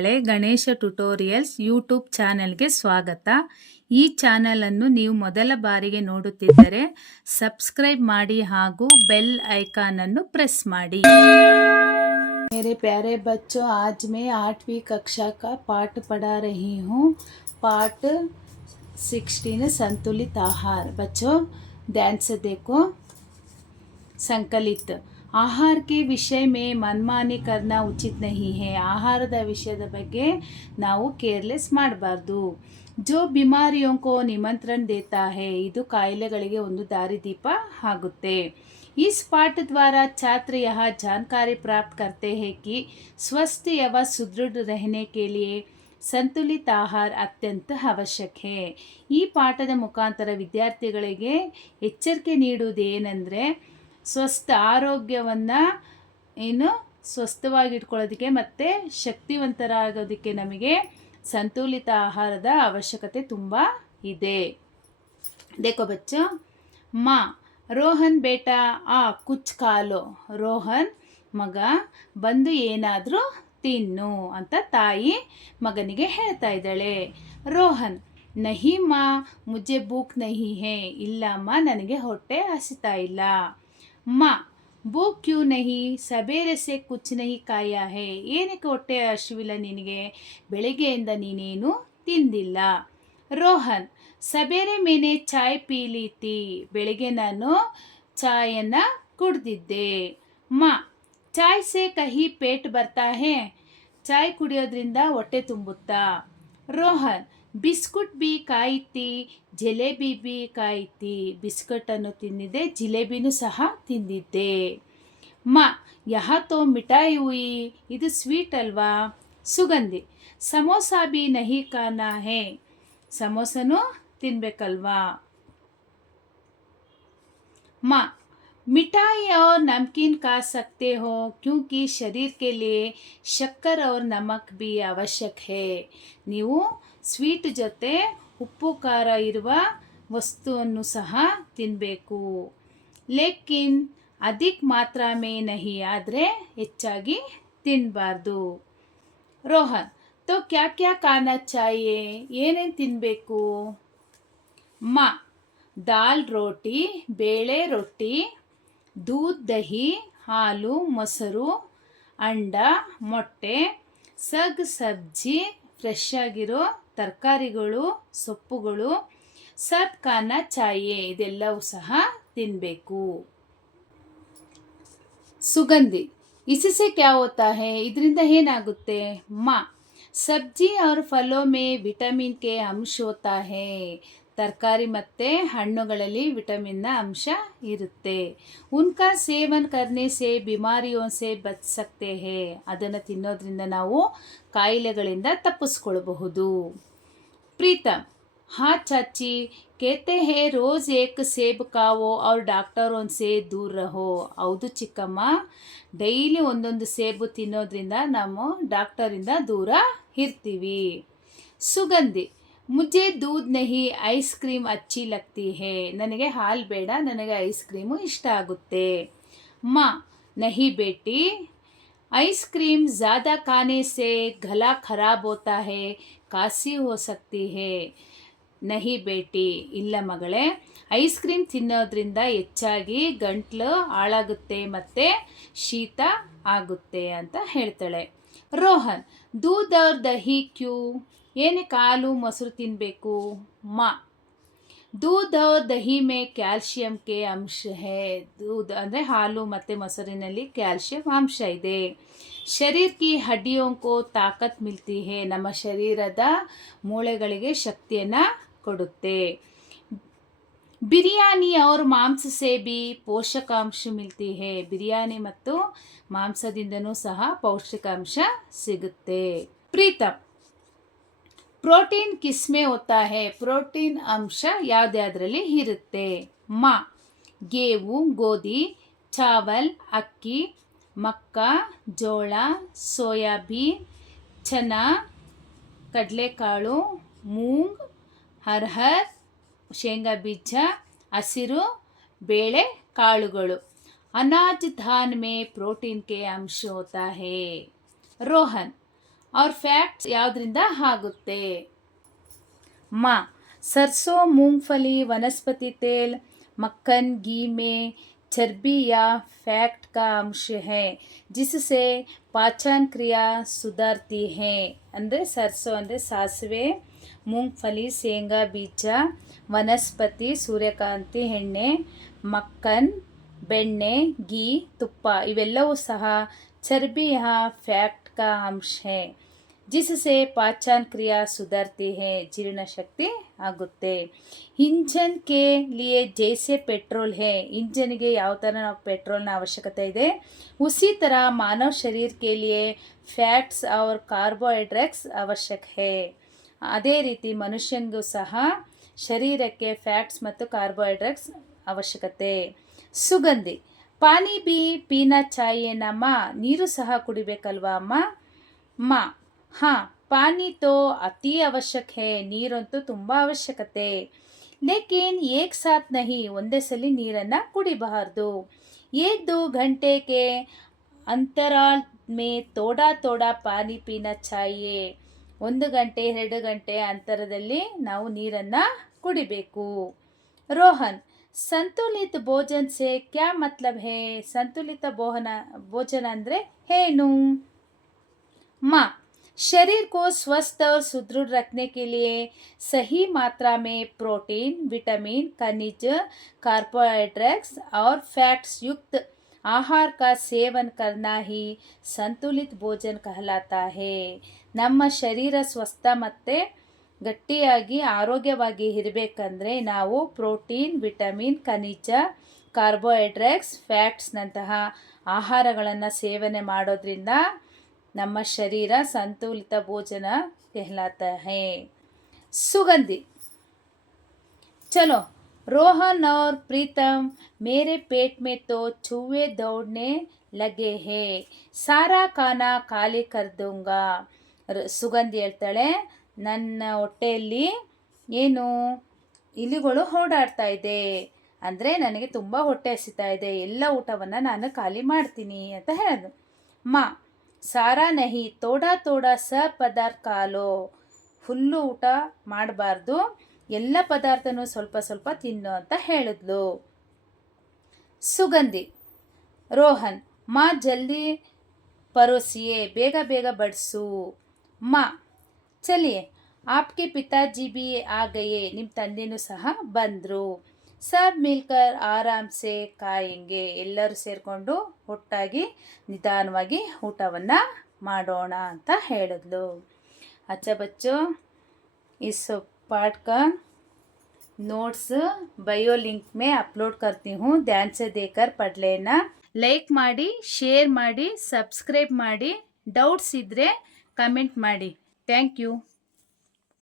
Ganesha tutorials YouTube ಚಾನೆಲ್ಗೆ ಸ್ವಾಗತ. ಈ ಚಾನೆಲ್ ಅನ್ನು ನೀವು ಮೊದಲ ಬಾರಿಗೆ ನೋಡುತ್ತಿದ್ದರೆ ಸಬ್ಸ್ಕ್ರೈಬ್ ಮಾಡಿ ಹಾಗೂ ಬೆಲ್ ಐಕಾನ್ ಅನ್ನು ಪ್ರೆಸ್ ಮಾಡಿ. मेरे प्यारे बच्चों, आज मैं 8वीं कक्षा का पाठ पढ़ा रही हूँ. पाठ 16 संतुलित आहार. बच्चों ध्यान से देखो. संकलित ಆಹಾರ के विषय में मनमानी करना उचित नहीं है. ಆಹಾರದ ವಿಷಯದ ಬಗ್ಗೆ ನಾವು ಕೇರ್ಲೆಸ್ ಮಾಡಬಾರ್ದು. जो बीमारियों को निमंत्रण देता है, ಇದು ಕಾಯಿಲೆಗಳಿಗೆ ಒಂದು ದಾರಿದೀಪ ಆಗುತ್ತೆ. इस पाठ द्वारा छात्र यह जानकारी प्राप्त करते हैं कि स्वस्थ एवं सुदृढ़ रहने के लिए ಸಂತುಲಿತ ಆಹಾರ ಅತ್ಯಂತ ಅವಶ್ಯಕ. ಈ ಪಾಠದ ಮುಖಾಂತರ ವಿದ್ಯಾರ್ಥಿಗಳಿಗೆ ಎಚ್ಚರಿಕೆ ನೀಡುವುದು ಏನಂದರೆ, ಸ್ವಸ್ಥ ಆರೋಗ್ಯವನ್ನು ಸ್ವಸ್ಥವಾಗಿಟ್ಕೊಳ್ಳೋದಕ್ಕೆ ಮತ್ತು ಶಕ್ತಿವಂತರಾಗೋದಕ್ಕೆ ನಮಗೆ ಸಂತುಲಿತ ಆಹಾರದ ಅವಶ್ಯಕತೆ ತುಂಬ ಇದೆ. देखो बच्चों, माँ ರೋಹನ್ ಬೇಟಾ ಕುಚ್ ಖಾಲೋ. ರೋಹನ್ ಮಗ ಬಂದು ಏನಾದರೂ ತಿನ್ನು ಅಂತ ತಾಯಿ ಮಗನಿಗೆ ಹೇಳ್ತಾ ಇದ್ದಾಳೆ. ರೋಹನ್ ನಹಿ ಮಾ ಮುಜೆ ಭೂಕ್ ನಹಿ ಹೇ. ಇಲ್ಲಮ್ಮ, ನನಗೆ ಹೊಟ್ಟೆ ಹಸಿತಾ ಇಲ್ಲ. ಮಾ ಭೂಕ್ ಕ್ಯೂ ನಹಿ, ಸಬೇರೆ ಸೆ ಕುಚ್ ನಹಿ ಖಾಯಾ ಹೇ. ಏನಕ್ಕೆ ಹೊಟ್ಟೆ ಹಸಿವಿಲ್ಲ ನಿನಗೆ? ಬೆಳಿಗ್ಗೆಯಿಂದ ನೀನೇನು ತಿಂದಿಲ್ಲ. ರೋಹನ್ ಸಬೇರೆ ಮೇನೆ ಚಾಯ್ ಪೀಲೀತಿ. ಬೆಳಿಗ್ಗೆ ನಾನು ಚಾಯನ್ನು ಕುಡ್ದಿದ್ದೆ. ಮಾ ಚಾಯ್ ಸೆ ಕಹಿ ಪೇಟ್ ಬರ್ತಾ ಹೇ. ಚಾಯ್ ಕುಡಿಯೋದ್ರಿಂದ ಹೊಟ್ಟೆ ತುಂಬುತ್ತಾ? ರೋಹನ್ ಬಿಸ್ಕುಟ್ ಬಿ ಕಾಯಿತಿ, ಜಿಲೇಬಿ ಬಿ ಕಾಯಿತಿ. ಬಿಸ್ಕಟನ್ನು ತಿಂದಿದ್ದೆ, ಜಿಲೇಬಿನೂ ಸಹ ತಿಂದಿದ್ದೆ. ಮಾ ಯಹ ತೋ ಮಿಠಾಯಿ ಹುಯಿ. ಇದು ಸ್ವೀಟ್ ಅಲ್ವಾ? ಸುಗಂಧಿ ಸಮೋಸ ಬಿ ನಹಿ ಖಾನಾ ಹೇ. ಸಮೋಸನೂ ತಿನ್ಬೇಕಲ್ವಾ? माँ मिठाई और नमकीन खा सकते हो क्योंकि शरीर के लिए शक्कर और नमक भी आवश्यक है. ನೀವು ಸ್ವೀಟ್ ಜೊತೆ ಉಪ್ಪು ಖಾರ ಇರುವ ವಸ್ತುವನ್ನು ಸಹ ತಿನ್ನಬೇಕು. ಲೇಕಿನ್ ಅಧಿಕ್ ಮಾತ್ರಾ ಮೇ ನಹಿ. ಆದರೆ ಹೆಚ್ಚಾಗಿ ತಿನ್ನಬಾರ್ದು. ರೋಹನ್ ತೋ ಕ್ಯಾ ಕ್ಯಾ ಖಾನಾ ಚಾಹಿಯೆ. ಏನೇನು ತಿನ್ನಬೇಕು? ಮಾ ದಾಲ್ ರೋಟಿ, ಬೇಳೆ ರೊಟ್ಟಿ, ದೂದ್ ದಹಿ, ಹಾಲು ಮೊಸರು, ಅಂಡ ಮೊಟ್ಟೆ, ಸಗ್ ಸಬ್ಜಿ ಫ್ರೆಶ್ ಆಗಿರೋ ತರಕಾರಿಗಳು, ಸೊಪ್ಪುಗಳು, ಸಬ್ ಖಾನಾ ಚಾಹಿಯೆ. ಇದೆಲ್ಲವೂ ಸಹ ತಿನ್ನಬೇಕು. ಸುಗಂಧಿ ಇಸಿಸೆ ಕ್ಯಾ ಹೋತಾ ಹೇ. ಇದರಿಂದ ಏನಾಗುತ್ತೆ? ಮಾ ಸಬ್ಜಿ और फलों में विटामिन के अंश होता है. ತರಕಾರಿ ಮತ್ತು ಹಣ್ಣುಗಳಲ್ಲಿ ವಿಟಮಿನ್ನ ಅಂಶ ಇರುತ್ತೆ. ಉನ್ಕಾ ಸೇವನ್ ಕರ್ನೆ ಸೆ ಬಿಮಾರಿಯೋನ್ ಸೆ ಬಚ್ ಸಕ್ತೆ ಹೇ. ಅದನ್ನು ತಿನ್ನೋದ್ರಿಂದ ನಾವು ಕಾಯಿಲೆಗಳಿಂದ ತಪ್ಪಿಸ್ಕೊಳ್ಬಹುದು. ಪ್ರೀತಮ್ हाँ चाची कहते हैं रोज़ एक सेब खाओ और डॉक्टरों से दूर रहो. ಹೌದು ಚಿಕ್ಕಮ್ಮ, ಡೈಲಿ ಒಂದೊಂದು ಸೇಬು ತಿನ್ನೋದ್ರಿಂದ ನಾವು ಡಾಕ್ಟರಿಂದ ದೂರ ಇರ್ತೀವಿ. ಸುಗಂಧಿ ಮುझे दूध नहीं ಐಸ್ ಕ್ರೀಮ್ अच्छी लगती है. ನನಗೆ ಹಾಲು ಬೇಡ, ನನಗೆ ಐಸ್ ಕ್ರೀಮು ಇಷ್ಟ ಆಗುತ್ತೆ. ಮಾ नहीं बेटी, आइसक्रीम ज़्यादा खाने से गला खराब होता है, खांसी हो सकती है. ನಹಿ ಬೇಟಿ, ಇಲ್ಲ ಮಗಳೇ, ಐಸ್ ಕ್ರೀಮ್ ತಿನ್ನೋದ್ರಿಂದ ಹೆಚ್ಚಾಗಿ ಗಂಟ್ಲು ಹಾಳಾಗುತ್ತೆ ಮತ್ತು ಶೀತ ಆಗುತ್ತೆ ಅಂತ ಹೇಳ್ತಾಳೆ. ರೋಹನ್ ದೂದ್ ಔರ್ ದಹಿ ಕ್ಯೂ. ಏನಕ್ಕೆ ಹಾಲು ಮೊಸರು ತಿನ್ನಬೇಕು? ಮಾ दूध और दही में ಕ್ಯಾಲ್ಶಿಯಂ ಕೆ ಅಂಶ ಹೇ. दूध ಅಂದರೆ ಹಾಲು ಮತ್ತು ಮೊಸರಿನಲ್ಲಿ ಕ್ಯಾಲ್ಶಿಯಂ ಅಂಶ ಇದೆ. ಶರೀರ ಕಿ ಹಡ್ಡಿಯೋಂ ಕೋ ತಾಕತ್ ಮಿಲ್ತಿ ಹೇ. ನಮ್ಮ ಶರೀರದ ಮೂಳೆಗಳಿಗೆ ಶಕ್ತಿಯನ್ನು ಕೊಡುತ್ತೆ. ಬಿರಿಯಾನಿ और ಮಾಂಸ ಸೆ ಬಿ ಪೋಷಕಾಂಶ ಮಿಲ್ತಿ ಹೇ. ಬಿರಿಯಾನಿ ಮತ್ತು ಮಾಂಸದಿಂದನೂ ಸಹ ಪೌಷ್ಟಿಕಾಂಶ ಸಿಗುತ್ತೆ. ಪ್ರೀತಮ್ ಪ್ರೋಟೀನ್ ಕಿಸ್ಮೆ ಹೋತಾ ಹೇ. ಪ್ರೋಟೀನ್ ಅಂಶ ಯಾವುದ್ಯಾವುದರಲ್ಲಿ ಇರುತ್ತೆ? ಮಾ ಗೇವು ಗೋಧಿ, ಚಾವಲ್ ಅಕ್ಕಿ, ಮಕ್ಕ ಜೋಳ, ಸೋಯಾಬೀನ್, ಚನಾ ಕಡಲೆಕಾಳು, ಮೂಂಗ್ ಅರ್ಹರ್ ಶೇಂಗಾ ಬೀಜ, ಹಸಿರು ಬೇಳೆ ಕಾಳುಗಳು. ಅನಾಜ್ ಧಾನ್ ಮೇ ಪ್ರೋಟೀನ್ ಕೆ ಅಂಶ ಹೋತಾ ಹೇ. ರೋಹನ್ और फैक्ट्स ಯಾವುದರಿಂದ ಆಗುತ್ತೆ? माँ, सरसों मूंगफली वनस्पति तेल मक्खन घी में चर्बी या फैट का अंश है जिससे पाचन क्रिया सुधारती है. ಅಂದರೆ ಸರ್ಸೋ ಅಂದರೆ ಸಾಸಿವೆ, ಮೂಂಗ್ಫಲಿ ಶೇಂಗಾ ಬೀಜ, ವನಸ್ಪತಿ ಸೂರ್ಯಕಾಂತಿ ಎಣ್ಣೆ, ಮಕ್ಕನ್ ಬೆಣ್ಣೆ, ಘೀ ತುಪ್ಪ ಇವೆಲ್ಲವೂ ಸಹ ಚರ್ಬಿಯ ಫ್ಯಾಟ್ का अंश है जिससे पाचन क्रिया सुधरती है जीर्ण शक्ति ಆಗುತ್ತೆ. ಇಂಜನ್ ಕೆ ಲಿಯೆ ಜೈಸೆ ಪೆಟ್ರೋಲ್ है ಇಂಜನ್ಗೆ ಯಾವ ಥರ ನಾವು ಪೆಟ್ರೋಲ್ನ ಅವಶ್ಯಕತೆ ಇದೆ उसी तरह मानव शरीर के लिए ಫ್ಯಾಟ್ಸ್ और ಕಾರ್ಬೋಹೈಡ್ರೇಟ್ಸ್ ಅವಶ್ಯಕ है. ಅದೇ ರೀತಿ ಮನುಷ್ಯನಿಗೂ ಸಹ ಶರೀರಕ್ಕೆ ಫ್ಯಾಟ್ಸ್ ಮತ್ತು ಕಾರ್ಬೋಹೈಡ್ರೇಟ್ಸ್ ಅವಶ್ಯಕತೆ. ಸುಗಂಧಿ ಪಾನಿ ಬಿ ಪೀನಾ ಚಾಹಿಯೇನಮ್ಮ, ನೀರು ಸಹ ಕುಡಿಬೇಕಲ್ವಾ ಅಮ್ಮ? ಮಾ, ಹಾಂ, ಪಾನಿ ತೋ ಅತಿ ಅವಶ್ಯಕ ಹೇ, ನೀರಂತೂ ತುಂಬ ಅವಶ್ಯಕತೆ. ಲೇಕಿನ್ ಏಕ್ ಸಾಥ್ ನಹಿ, ಒಂದೇ ಸಲ ನೀರನ್ನು ಕುಡಿಬಾರ್ದು. 1-2 घंटे के अंतराल में थोड़ा थोड़ा पानी पीना चाहिए. 1 ಗಂಟೆ 2 ಗಂಟೆ ಅಂತರದಲ್ಲಿ ನಾವು ನೀರನ್ನು ಕುಡಿಬೇಕು. ರೋಹನ್, ಸಂತುಲಿತ ಭೋಜನ ಸೆ ಕ್ಯಾ ಮತ್ಲಬ್ ಹೇ, ಸಂತುಲಿತ ಭೋಜನ ಅಂದರೆ ಏನು? माँ, शरीर को स्वस्थ और सुदृढ़ रखने के लिए सही मात्रा में प्रोटीन, विटामिन, खनिज, कार्बोहाइड्रेट्स और फैट्स युक्त आहार का सेवन करना ही संतुलित भोजन कहलाता है. ನಮ್ಮ ಶರೀರ ಸ್ವಸ್ಥ ಮತ್ತು ಗಟ್ಟಿಯಾಗಿ ಆರೋಗ್ಯವಾಗಿ ಇರಬೇಕಂದ್ರೆ ನಾವು ಪ್ರೋಟೀನ್, ವಿಟಮಿನ್, ಖನಿಜ, ಕಾರ್ಬೋಹೈಡ್ರೇಟ್ಸ್, ಫ್ಯಾಟ್ಸ್ನಂತಹ ಆಹಾರಗಳನ್ನು ಸೇವನೆ ಮಾಡೋದ್ರಿಂದ ನಮ್ಮ ಶರೀರ ಸಂತುಲಿತ ಭೋಜನ कहलाता है. सुगंधी चलो रोहन और प्रीतम मेरे पेट में तो चूहे दौड़ने लगे हैं, सारा खाना ಖಾಲಿ कर दूंगा. ಸುಗಂಧಿ ಹೇಳ್ತಾಳೆ, ನನ್ನ ಹೊಟ್ಟೆಯಲ್ಲಿ ಏನು ಇಲಿಗಳು ಓಡಾಡ್ತಾ ಇದೆ, ಅಂದರೆ ನನಗೆ ತುಂಬ ಹೊಟ್ಟೆ ಹಸಿತಾ ಇದೆ, ಎಲ್ಲ ಊಟವನ್ನು ನಾನು ಖಾಲಿ ಮಾಡ್ತೀನಿ ಅಂತ ಹೇಳೋದು. ಮಾ, ಸಾರಾ ನಹಿ ತೋಡಾ ತೋಡಾ ಸ ಪದಾರ್ಥ ಖಾಲೋ, ಫುಲ್ಲು ಊಟ ಮಾಡಬಾರ್ದು, ಎಲ್ಲ ಪದಾರ್ಥನೂ ಸ್ವಲ್ಪ ಸ್ವಲ್ಪ ತಿನ್ನು ಅಂತ ಹೇಳಿದ್ಲು. ಸುಗಂಧಿ ರೋಹನ್, ಮಾ ಜಲ್ದಿ ಪರೋಸಿಯೇ, ಬೇಗ ಬೇಗ ಬಡಿಸು. ಮಾ, ಚಲಿಯೇ ಆಪ್ಕೆ ಪಿತಾಜಿ ಬಿ ಆ ಗಯೇ, ನಿಮ್ಮ ತಂದೆನೂ ಸಹ ಬಂದರು. ಸಬ್ ಮಿಲ್ಕರ್ ಆರಾಮ್ ಸೆ ಕಾಯೆಂಗೆ, ಎಲ್ಲರೂ ಸೇರಿಕೊಂಡು ಒಟ್ಟಾಗಿ ನಿಧಾನವಾಗಿ ಊಟವನ್ನು ಮಾಡೋಣ ಅಂತ ಹೇಳಿದ್ಲು. अच्छा बच्चों, इस पाठ का नोट्स बायो लिंक में अपलोड करती हूँ, ध्यान से देखकर पढ़ लेना. ಲೈಕ್ ಮಾಡಿ, ಶೇರ್ ಮಾಡಿ, ಸಬ್ಸ್ಕ್ರೈಬ್ ಮಾಡಿ, ಡೌಟ್ಸ್ ಇದ್ದರೆ ಕಮೆಂಟ್ ಮಾಡಿ. Thank you.